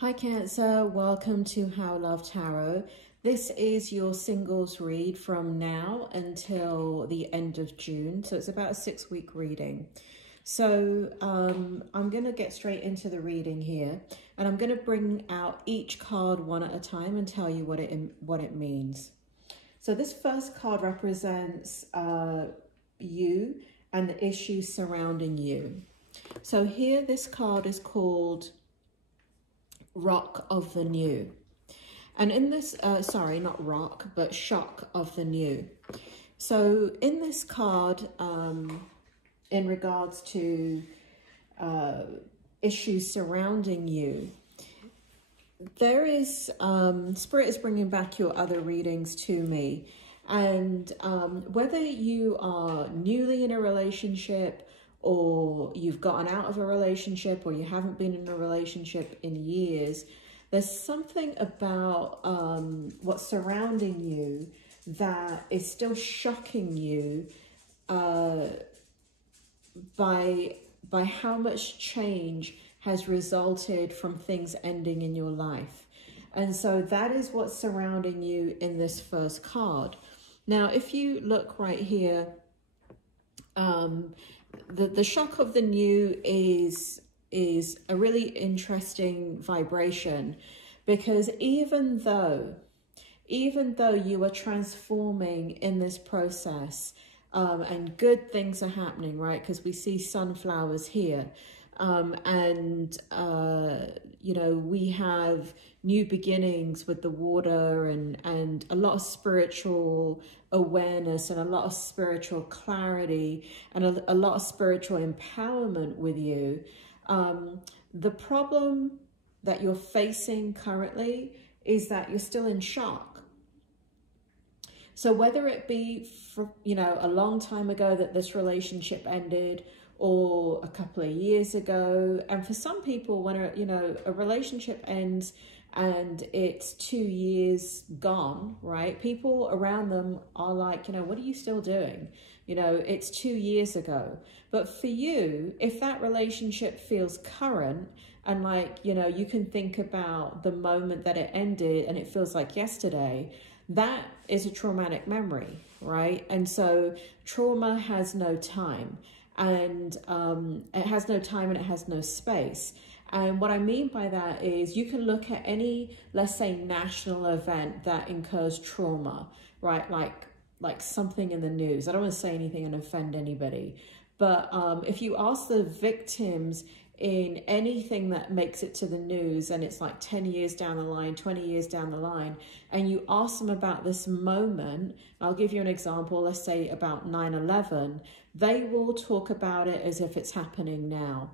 Hi Cancer, welcome to How Love Tarot. This is your singles read from now until the end of June. So it's about a 6-week reading. So I'm going to get straight into the reading here, and I'm going to bring out each card one at a time and tell you what it means. So this first card represents you and the issues surrounding you. So here this card is called Rock of the New. And in this, sorry, not rock, but shock of the new. So in this card, in regards to issues surrounding you, there is, Spirit is bringing back your other readings to me. And whether you are newly in a relationship, or you've gotten out of a relationship, or you haven't been in a relationship in years, there's something about what's surrounding you that is still shocking you by how much change has resulted from things ending in your life. And so that is what's surrounding you in this first card. Now, if you look right here, the shock of the new is a really interesting vibration, because even though you are transforming in this process, and good things are happening, right? Because we see sunflowers here, you know, we have new beginnings with the water and a lot of spiritual awareness and a lot of spiritual clarity and a lot of spiritual empowerment with you. The problem that you're facing currently is that you're still in shock. So whether it be for, you know, a long time ago that this relationship ended, or a couple of years ago, and for some people, when a relationship ends and it's 2 years gone, right? People around them are like, you know, what are you still doing? You know, it's 2 years ago. But for you, if that relationship feels current, and like, you know, you can think about the moment that it ended and it feels like yesterday, that is a traumatic memory, right? And so trauma has no time. And it has no time and it has no space. And what I mean by that is you can look at any, let's say, national event that incurs trauma, right? Like something in the news. I don't want to say anything and offend anybody. But if you ask the victims in anything that makes it to the news, and it's like 10 years down the line, 20 years down the line, and you ask them about this moment, I'll give you an example, let's say about 9/11, they will talk about it as if it's happening now.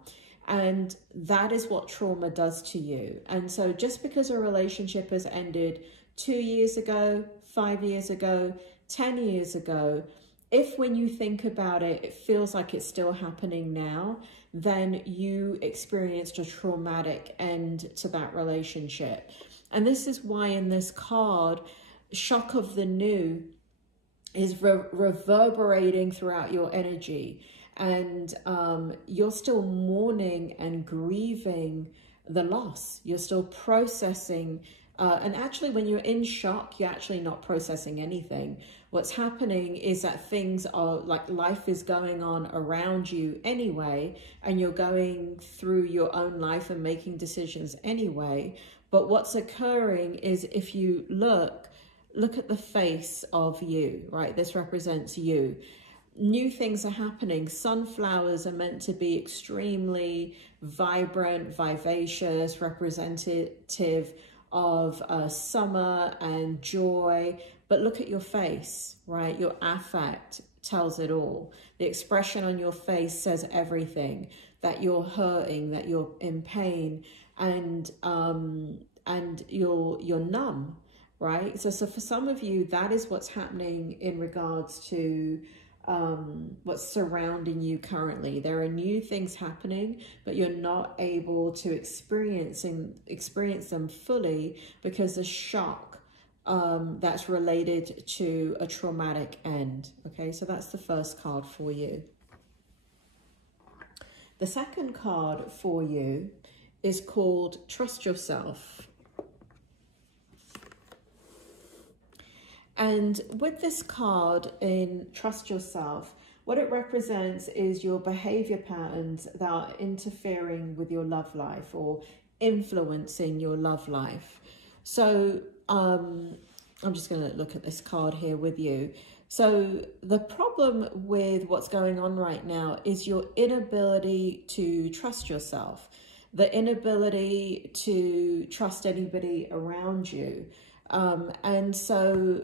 And that is what trauma does to you. And so just because a relationship has ended 2 years ago, 5 years ago, 10 years ago, if when you think about it, it feels like it's still happening now, then you experienced a traumatic end to that relationship. And this is why in this card, shock of the new is reverberating throughout your energy. And you're still mourning and grieving the loss. You're still processing. And actually, when you're in shock, you're actually not processing anything. What's happening is that things are like life is going on around you anyway, and you're going through your own life and making decisions anyway. But what's occurring is if you look at the face of you, right? This represents you. New things are happening. Sunflowers are meant to be extremely vibrant, vivacious, representative of summer and joy. But look at your face, right? Your affect tells it all. The expression on your face says everything, that you're hurting, that you're in pain, and you're numb, right? So for some of you, that is what's happening in regards to what's surrounding you currently. There are new things happening, but you're not able to experience them fully because the shock that's related to a traumatic end. Okay, so that's the first card for you. The second card for you is called Trust Yourself. And with this card in Trust Yourself, what it represents is your behavior patterns that are interfering with your love life or influencing your love life. So I'm just going to look at this card here with you. So the problem with what's going on right now is your inability to trust yourself, the inability to trust anybody around you. And so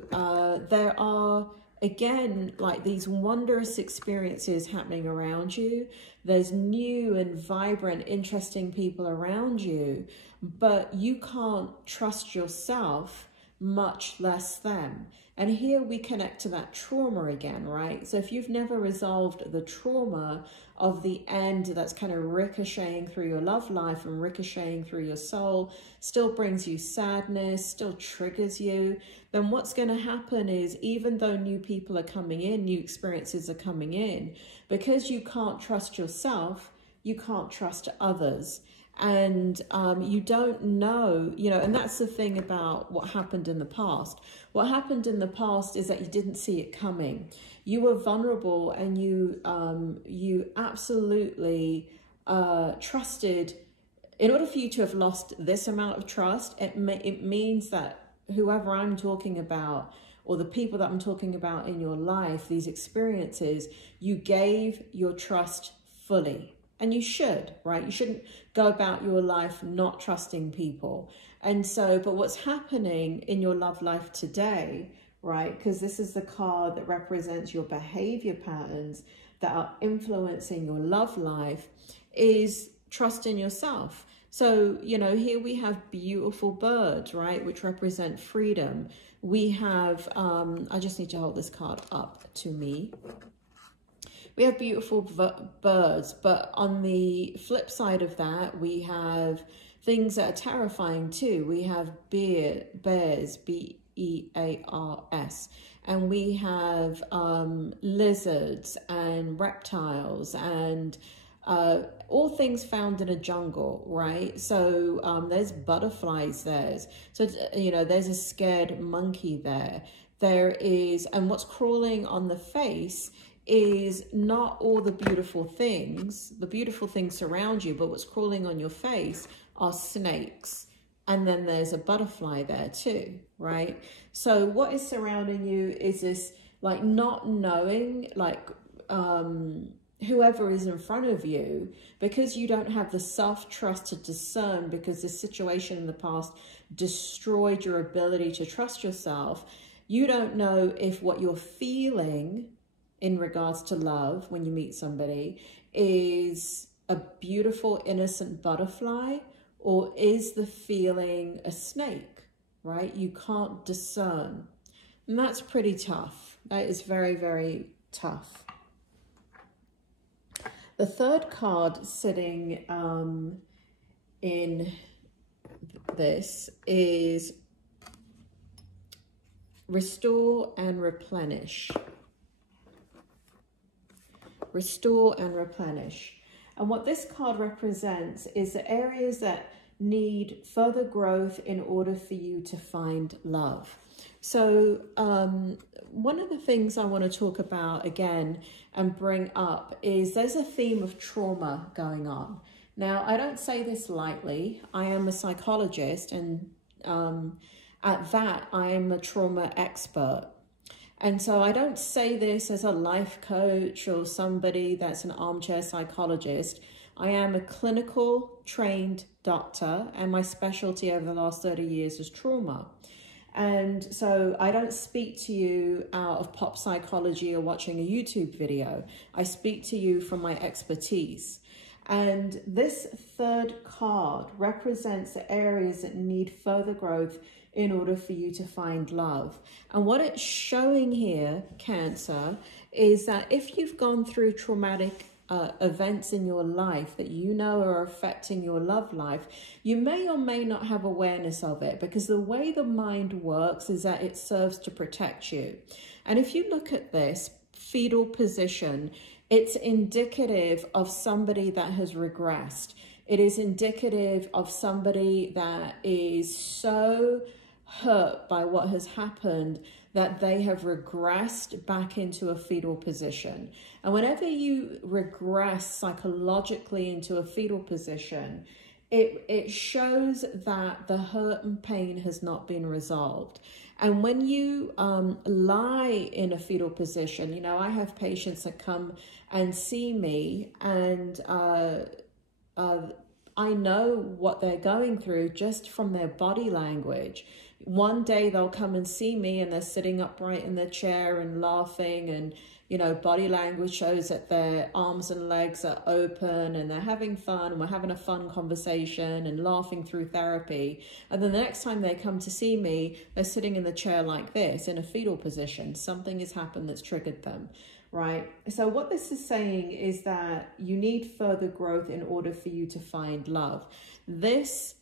there are, again, like these wondrous experiences happening around you. There's new and vibrant, interesting people around you, but you can't trust yourself, much less them. And here we connect to that trauma again, right? So if you've never resolved the trauma of the end that's kind of ricocheting through your love life and ricocheting through your soul, still brings you sadness, still triggers you, then what's going to happen is, even though new people are coming in, new experiences are coming in, because you can't trust yourself, you can't trust others. And you don't know, you know, and that's the thing about what happened in the past. What happened in the past is that you didn't see it coming. You were vulnerable, and you absolutely trusted. In order for you to have lost this amount of trust, it means that whoever I'm talking about, or the people that I'm talking about in your life, these experiences, you gave your trust fully. And you should, right? You shouldn't go about your life not trusting people. And so, but what's happening in your love life today, right? Because this is the card that represents your behavior patterns that are influencing your love life, is trust in yourself. So, you know, here we have beautiful birds, right? Which represent freedom. We have, I just need to hold this card up to me. We have beautiful birds, but on the flip side of that, we have things that are terrifying too. We have bears, B-E-A-R-S, and we have lizards and reptiles and all things found in a jungle, right? So there's butterflies there. So, you know, there's a scared monkey there. There is, and what's crawling on the face is not all the beautiful things. The beautiful things surround you, but what's crawling on your face are snakes. And then there's a butterfly there too, right? So what is surrounding you is this, like, not knowing, like, whoever is in front of you, because you don't have the self-trust to discern, because the situation in the past destroyed your ability to trust yourself. You don't know if what you're feeling in regards to love when you meet somebody is a beautiful, innocent butterfly, or is the feeling a snake, right? You can't discern. And that's pretty tough. That is very, very tough. The third card sitting in this is Restore and Replenish. Restore and replenish. And what this card represents is the areas that need further growth in order for you to find love. So one of the things I want to talk about again and bring up is there's a theme of trauma going on. Now, I don't say this lightly. I am a psychologist, and at that, I am a trauma expert. And so I don't say this as a life coach or somebody that's an armchair psychologist. I am a clinical trained doctor, and my specialty over the last 30 years is trauma. And so I don't speak to you out of pop psychology or watching a YouTube video. I speak to you from my expertise. And this third card represents the areas that need further growth in order for you to find love. And what it's showing here, Cancer, is that if you've gone through traumatic events in your life that you know are affecting your love life, you may or may not have awareness of it, because the way the mind works is that it serves to protect you. And if you look at this fetal position, it's indicative of somebody that has regressed. It is indicative of somebody that is so hurt by what has happened that they have regressed back into a fetal position. And whenever you regress psychologically into a fetal position, it shows that the hurt and pain has not been resolved. And when you lie in a fetal position, you know, I have patients that come and see me, and I know what they're going through just from their body language. One day they'll come and see me and they're sitting upright in their chair and laughing, and, you know, body language shows that their arms and legs are open and they're having fun, and we're having a fun conversation and laughing through therapy. And then the next time they come to see me, they're sitting in the chair like this in a fetal position. Something has happened that's triggered them, right? So what this is saying is that you need further growth in order for you to find love. This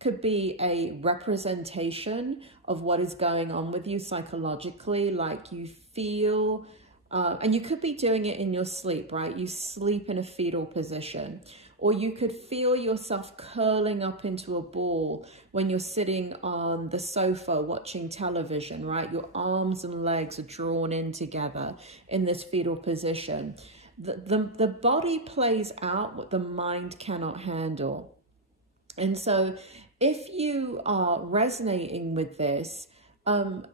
could be a representation of what is going on with you psychologically, like you feel, and you could be doing it in your sleep, right? You sleep in a fetal position, or you could feel yourself curling up into a ball when you're sitting on the sofa watching television, right? Your arms and legs are drawn in together in this fetal position. The body plays out what the mind cannot handle. And so if you are resonating with this, and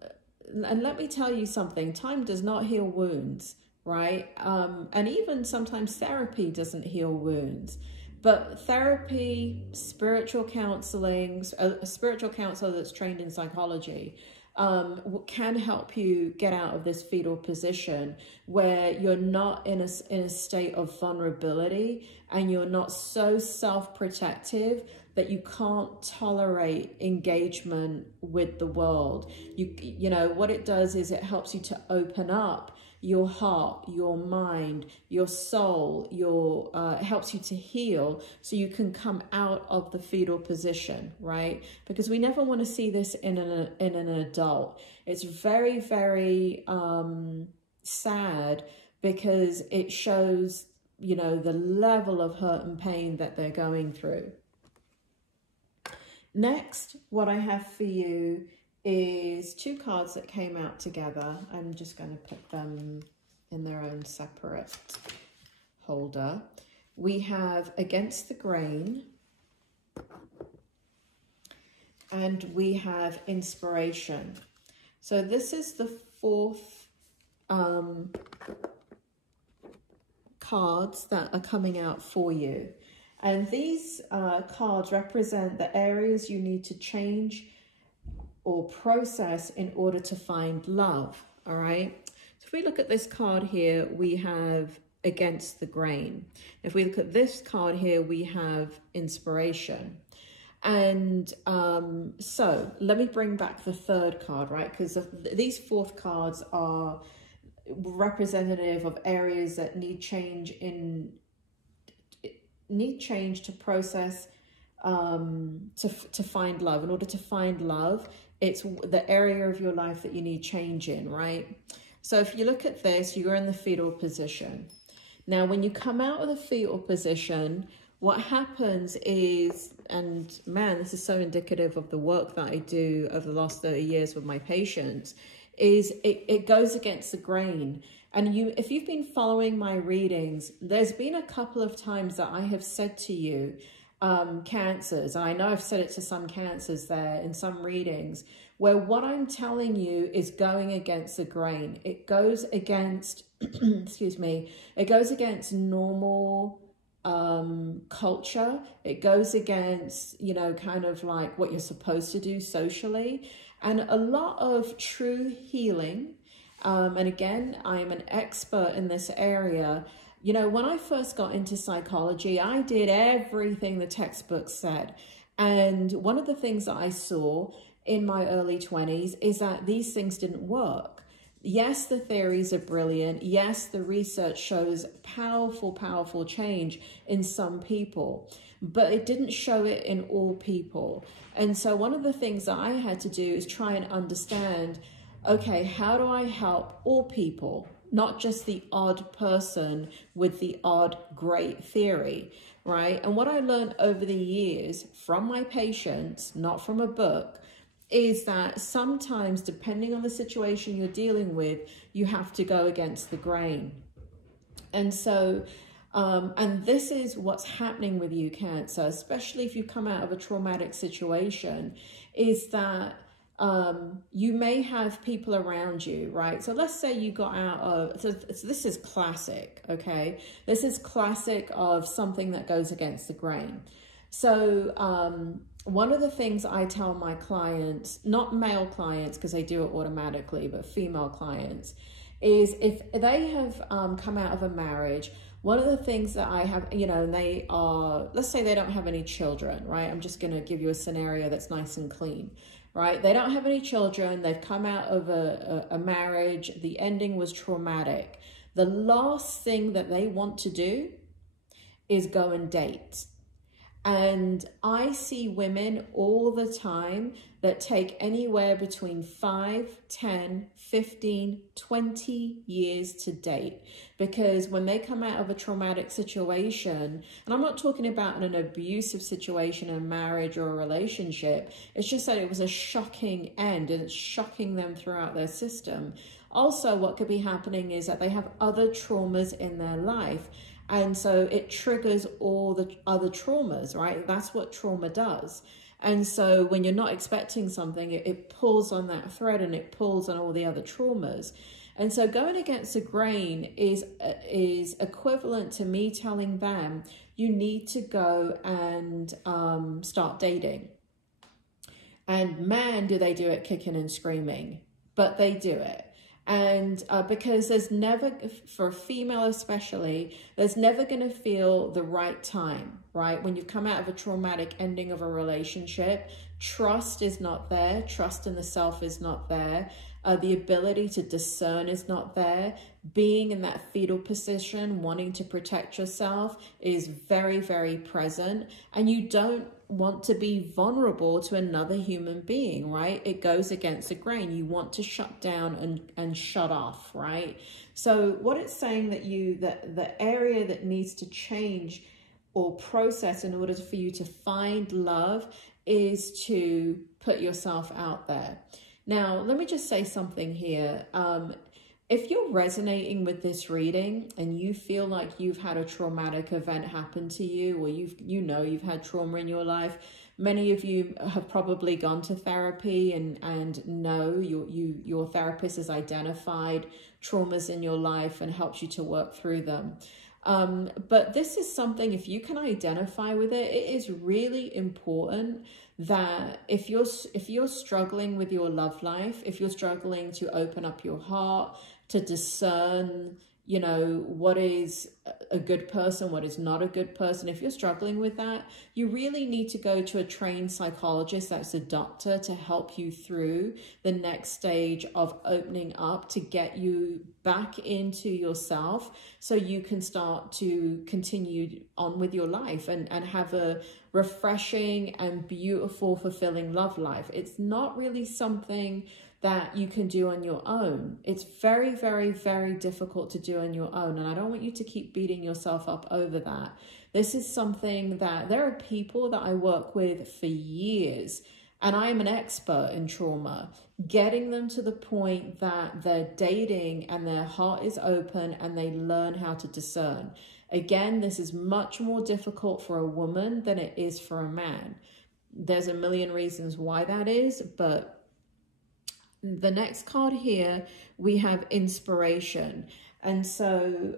let me tell you something, time does not heal wounds, right? And even sometimes therapy doesn't heal wounds. But therapy, spiritual counseling, a spiritual counselor that's trained in psychology, can help you get out of this fetal position where you're not in a state of vulnerability, and you're not so self-protective that you can't tolerate engagement with the world. You know, what it does is it helps you to open up your heart, your mind, your soul, it helps you to heal so you can come out of the fetal position, right? Because we never want to see this in an adult. It's very, very sad, because it shows, you know, the level of hurt and pain that they're going through. Next, what I have for you is two cards that came out together. I'm just going to put them in their own separate holder. We have Against the Grain, and we have Inspiration. So this is the fourth cards that are coming out for you. And these cards represent the areas you need to change or process in order to find love, all right? So if we look at this card here, we have Against the Grain. If we look at this card here, we have Inspiration. And so let me bring back the third card, right? Because these fourth cards are representative of areas that need change to process, to find love. In order to find love, it's the area of your life that you need change in, right? So if you look at this, you're in the fetal position. Now, when you come out of the fetal position, what happens is, and man, this is so indicative of the work that I do over the last 30 years with my patients, is it goes against the grain. And if you've been following my readings, there's been a couple of times that I have said to you, cancers, and I know I've said it to some cancers there in some readings, where what I'm telling you is going against the grain. It goes against, excuse me, it goes against normal culture. It goes against, you know, kind of like what you're supposed to do socially. And a lot of true healing, and again, I'm an expert in this area. You know, when I first got into psychology, I did everything the textbook said. And one of the things that I saw in my early 20s is that these things didn't work. Yes, the theories are brilliant. Yes, the research shows powerful, powerful change in some people, but it didn't show it in all people. And so one of the things that I had to do is try and understand, okay, how do I help all people? not just the odd person with the odd great theory, right? And what I learned over the years from my patients, not from a book, is that sometimes, depending on the situation you're dealing with, you have to go against the grain. And so, and this is what's happening with you, Cancer, especially if you come out of a traumatic situation, is that you may have people around you, right? So let's say you got out of, so this is classic, okay? This is classic of something that goes against the grain. So one of the things I tell my clients, not male clients because they do it automatically, but female clients, is if they have come out of a marriage, one of the things that I have, you know, and they are, let's say they don't have any children, right? I'm just going to give you a scenario that's nice and clean, right? They don't have any children. They've come out of a marriage. The ending was traumatic. The last thing that they want to do is go and date. And I see women all the time that take anywhere between 5, 10, 15, 20 years to date. Because when they come out of a traumatic situation, and I'm not talking about an abusive situation, a marriage or a relationship, it's just that it was a shocking end and it's shocking them throughout their system. Also, what could be happening is that they have other traumas in their life. And so it triggers all the other traumas, right? That's what trauma does. And so when you're not expecting something, it pulls on that thread and it pulls on all the other traumas. And so going against the grain is equivalent to me telling them, you need to go and start dating. And man, do they do it kicking and screaming, but they do it. And because there's never, for a female especially, there's never going to feel the right time, right? When you've come out of a traumatic ending of a relationship, trust is not there. Trust in the self is not there. The ability to discern is not there. Being in that fetal position, wanting to protect yourself is very, very present. And you don't want to be vulnerable to another human being, right? It goes against the grain. You want to shut down and shut off, right? So what it's saying that the area that needs to change or process in order for you to find love is to put yourself out there. Now, let me just say something here. If you're resonating with this reading and you feel like you've had a traumatic event happen to you, or you've had trauma in your life, many of you have probably gone to therapy and know your therapist has identified traumas in your life and helps you to work through them. But this is something, if you can identify with it, it is really important that if you're struggling with your love life, if you're struggling to open up your heart, to discern, you know, what is a good person, what is not a good person. If you're struggling with that, you really need to go to a trained psychologist that's a doctor to help you through the next stage of opening up to get you back into yourself so you can start to continue on with your life and have a refreshing and beautiful, fulfilling love life. It's not really something that you can do on your own. It's very, very, very difficult to do on your own. And I don't want you to keep beating yourself up over that. This is something that there are people that I work with for years, and I am an expert in trauma, getting them to the point that they're dating and their heart is open and they learn how to discern. Again, this is much more difficult for a woman than it is for a man. There's a million reasons why that is, but the next card here, we have inspiration. And so,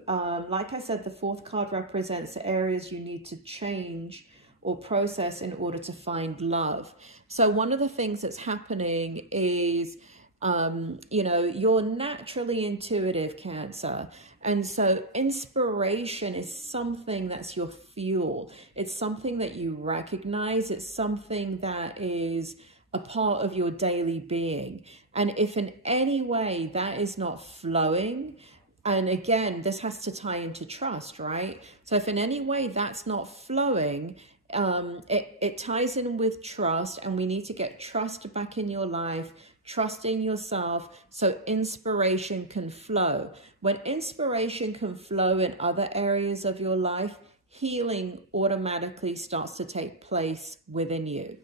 like I said, the fourth card represents the areas you need to change or process in order to find love. So one of the things that's happening is, you know, you're naturally intuitive, Cancer. And so inspiration is something that's your fuel. It's something that you recognize. It's something that is a part of your daily being. And if in any way that is not flowing, and again, this has to tie into trust, right? So if in any way that's not flowing, it ties in with trust, and we need to get trust back in your life, trusting yourself so inspiration can flow. When inspiration can flow in other areas of your life, healing automatically starts to take place within you.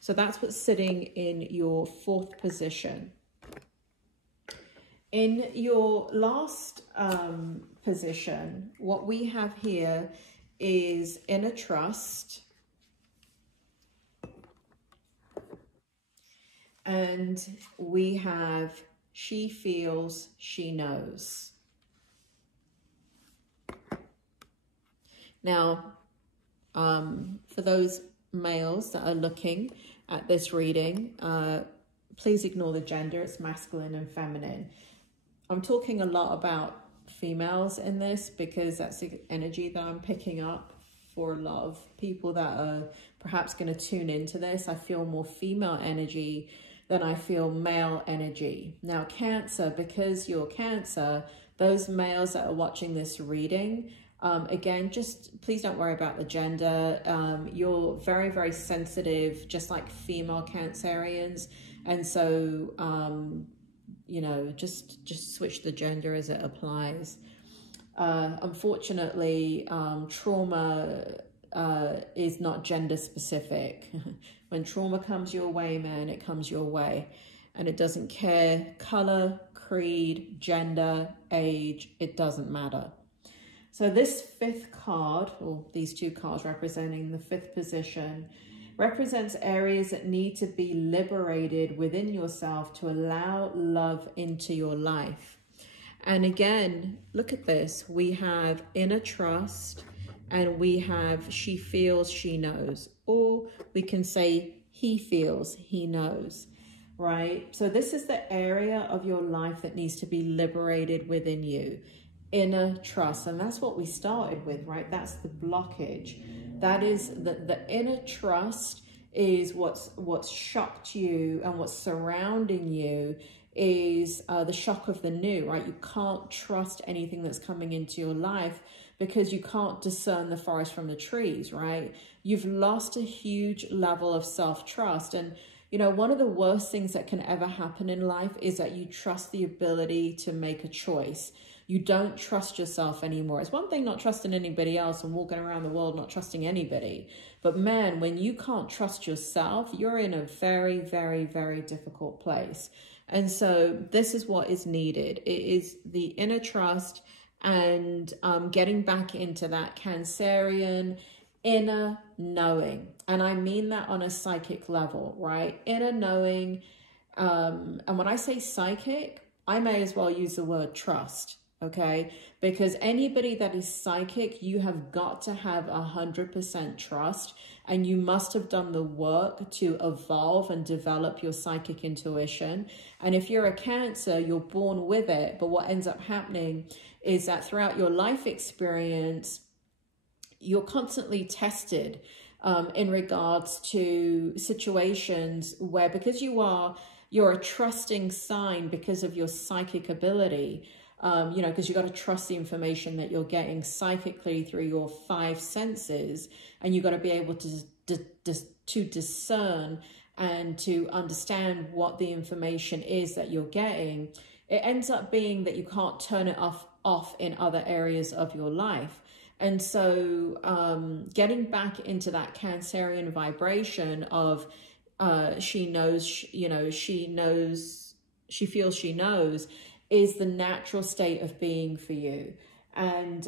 So that's what's sitting in your fourth position. In your last position, what we have here is inner trust. And we have she feels, she knows. Now, for those males that are looking at this reading, please ignore the gender. It's masculine and feminine. I'm talking a lot about females in this because that's the energy that I'm picking up for a lot of people that are perhaps going to tune into this. I feel more female energy than I feel male energy. Now, Cancer, because you're Cancer, those males that are watching this reading, again, just please don't worry about the gender. You're very, very sensitive, just like female Cancerians. And so, you know, just switch the gender as it applies. Unfortunately, trauma is not gender specific. When trauma comes your way, man, it comes your way. And it doesn't care color, creed, gender, age, it doesn't matter. So this fifth card, or these two cards representing the fifth position, represents areas that need to be liberated within yourself to allow love into your life. And again, look at this. We have inner trust and we have she feels, she knows. Or we can say he feels, he knows, right? So this is the area of your life that needs to be liberated within you. Inner trust. And that's what we started with, right? That's the blockage. That is the inner trust is what's shocked you, and what's surrounding you is the shock of the new, right? You can't trust anything that's coming into your life because you can't discern the forest from the trees, right? You've lost a huge level of self-trust. And, you know, one of the worst things that can ever happen in life is that you trust the ability to make a choice. You don't trust yourself anymore. It's one thing not trusting anybody else and walking around the world not trusting anybody. But man, when you can't trust yourself, you're in a very, very, very difficult place. And so this is what is needed. It is the inner trust and getting back into that Cancerian inner knowing. And I mean that on a psychic level, right? Inner knowing. And when I say psychic, I may as well use the word trust. Okay, because anybody that is psychic, you have got to have 100% trust, and you must have done the work to evolve and develop your psychic intuition. And if you're a Cancer, you're born with it. But what ends up happening is that throughout your life experience, you're constantly tested in regards to situations where, because you're a trusting sign because of your psychic ability. You know, because you got to trust the information that you're getting psychically through your 5 senses, and you got to be able to discern and to understand what the information is that you're getting. It ends up being that you can't turn it off in other areas of your life. And so getting back into that Cancerian vibration of she knows, you know, she knows, she feels, she knows, is the natural state of being for you. And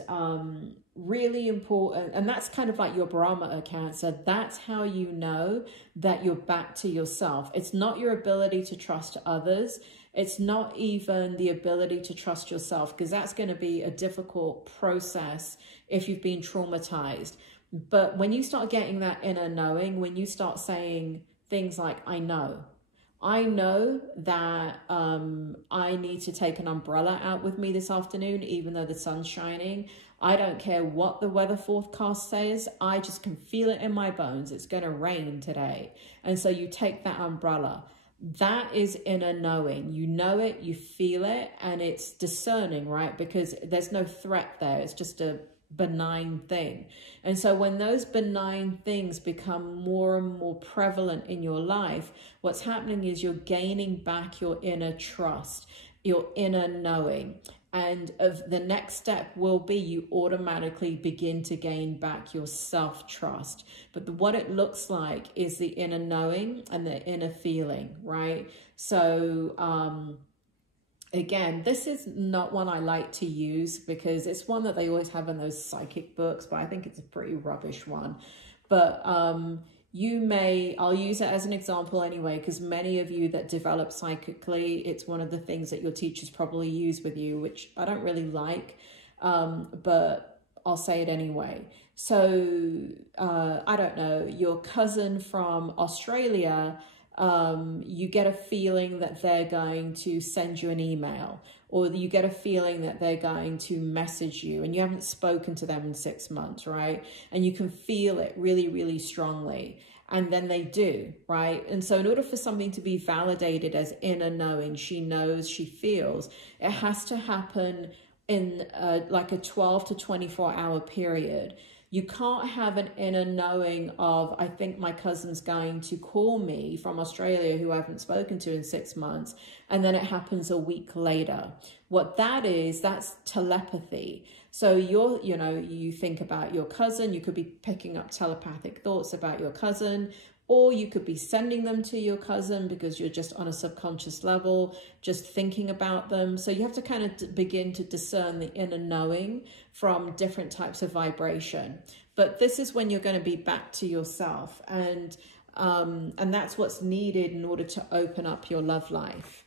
really important, and that's kind of like your barometer, Cancer. That's how you know that you're back to yourself. It's not your ability to trust others. It's not even the ability to trust yourself, because that's going to be a difficult process if you've been traumatized. But when you start getting that inner knowing, when you start saying things like, I know that I need to take an umbrella out with me this afternoon, even though the sun's shining. I don't care what the weather forecast says. I just can feel it in my bones. It's going to rain today. And so you take that umbrella. That is inner knowing. You know it, you feel it, and it's discerning, right? Because there's no threat there. It's just a benign thing. And so when those benign things become more and more prevalent in your life, what's happening is you're gaining back your inner trust, your inner knowing. And the next step will be you automatically begin to gain back your self-trust. But what it looks like is the inner knowing and the inner feeling, right? So again, this is not one I like to use because it's one that they always have in those psychic books, but I think it's a pretty rubbish one. But I'll use it as an example anyway, because many of you that develop psychically, it's one of the things that your teachers probably use with you, which I don't really like, but I'll say it anyway. So I don't know, your cousin from Australia, you get a feeling that they're going to send you an email, or you get a feeling that they're going to message you, and you haven't spoken to them in 6 months, right? And you can feel it really, really strongly. And then they do, right? And so in order for something to be validated as inner knowing, she knows, she feels, it has to happen in like a 12 to 24 hour period. You can't have an inner knowing of, I think my cousin's going to call me from Australia who I haven't spoken to in 6 months, and then it happens a week later. What that is, that's telepathy. So you think about your cousin, you could be picking up telepathic thoughts about your cousin, or you could be sending them to your cousin because you're just on a subconscious level, just thinking about them. So you have to kind of begin to discern the inner knowing from different types of vibration. But this is when you're going to be back to yourself. And that's what's needed in order to open up your love life.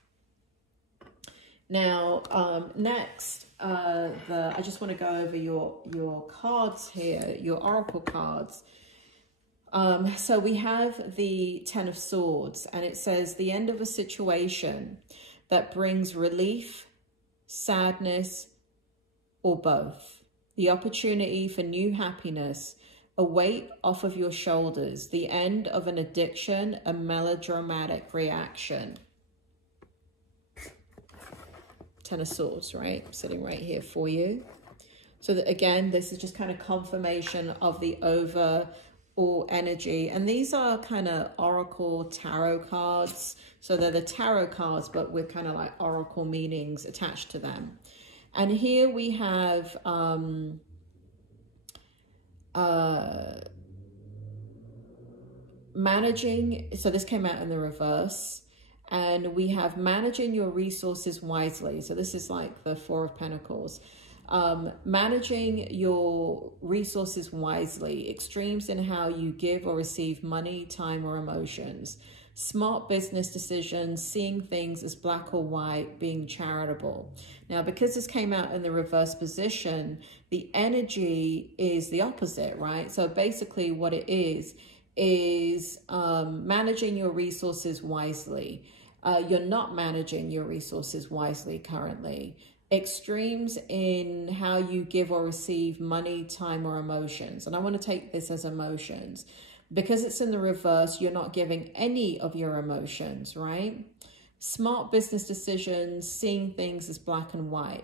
Now, next, I just want to go over your cards here, your oracle cards. So we have the Ten of Swords, and it says the end of a situation that brings relief, sadness, or both. The opportunity for new happiness, a weight off of your shoulders, the end of an addiction, a melodramatic reaction. Ten of Swords, right? Sitting right here for you. So that, again, this is just kind of confirmation of the overall energy. And these are kind of oracle tarot cards. So they're the tarot cards, but with kind of like oracle meanings attached to them. And here we have managing. So this came out in the reverse. And we have managing your resources wisely. So this is like the Four of Pentacles. Managing your resources wisely. Extremes in how you give or receive money, time, or emotions. Smart business decisions, seeing things as black or white, being charitable. Now, because this came out in the reverse position, the energy is the opposite, right? So basically what it is managing your resources wisely. You're not managing your resources wisely currently. Extremes in how you give or receive money, time, or emotions. And I want to take this as emotions. Because it's in the reverse, you're not giving any of your emotions, right? Smart business decisions, seeing things as black and white.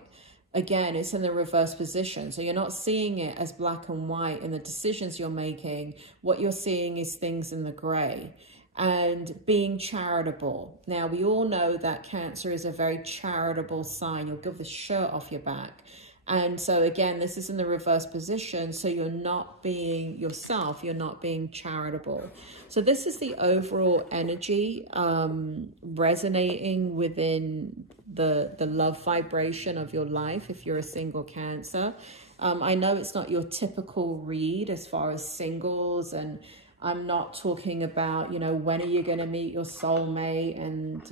Again, it's in the reverse position. So you're not seeing it as black and white in the decisions you're making. What you're seeing is things in the gray. And being charitable. Now, we all know that Cancer is a very charitable sign. You'll give the shirt off your back. And so again, this is in the reverse position. So you're not being yourself. You're not being charitable. So this is the overall energy resonating within the love vibration of your life if you're a single Cancer. I know it's not your typical read as far as singles, and I'm not talking about, when are you going to meet your soulmate and,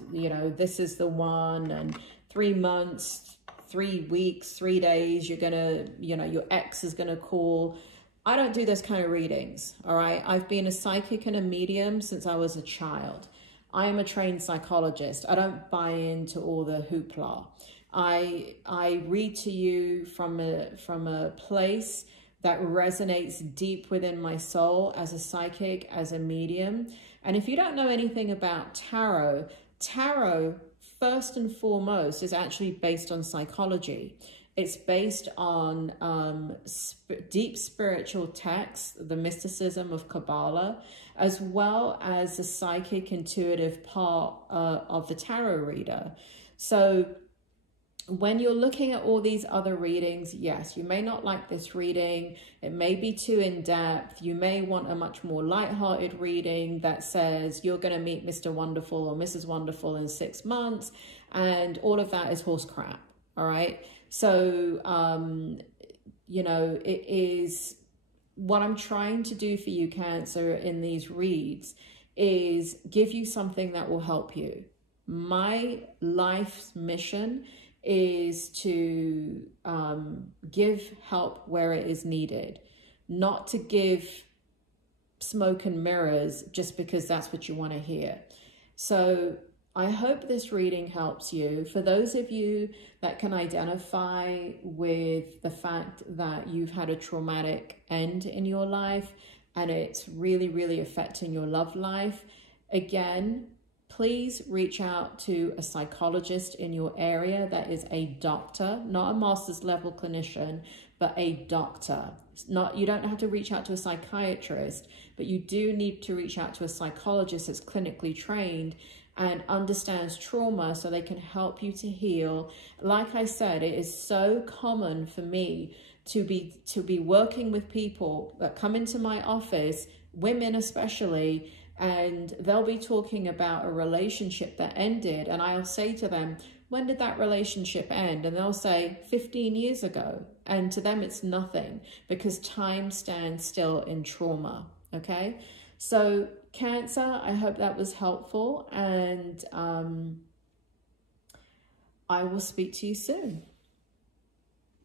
this is the one, and 3 months, 3 weeks, 3 days, you're going to, your ex is going to call. I don't do those kind of readings, all right? I've been a psychic and a medium since I was a child. I am a trained psychologist. I don't buy into all the hoopla. I read to you from a place that resonates deep within my soul as a psychic, as a medium. And if you don't know anything about tarot, tarot, first and foremost, is actually based on psychology. It's based on deep spiritual texts, the mysticism of Kabbalah, as well as the psychic intuitive part of the tarot reader. So when you're looking at all these other readings, yes, you may not like this reading. It may be too in-depth. You may want a much more lighthearted reading that says you're going to meet Mr. Wonderful or Mrs. Wonderful in 6 months, and all of that is horse crap. All right. So, you know, it is what I'm trying to do for you, Cancer, in these reads is give you something that will help you. My life's mission is to give help where it is needed, not to give smoke and mirrors just because that's what you want to hear. So I hope this reading helps you. For those of you that can identify with the fact that you've had a traumatic end in your life and it's really, really affecting your love life, again, please reach out to a psychologist in your area that is a doctor, not a master's level clinician, but a doctor. You don't have to reach out to a psychiatrist, but you do need to reach out to a psychologist that's clinically trained and understands trauma so they can help you to heal. Like I said, it is so common for me to be working with people that come into my office, women especially, and they'll be talking about a relationship that ended. And I'll say to them, when did that relationship end? And they'll say 15 years ago. And to them, it's nothing because time stands still in trauma. Okay. So Cancer, I hope that was helpful, and I will speak to you soon.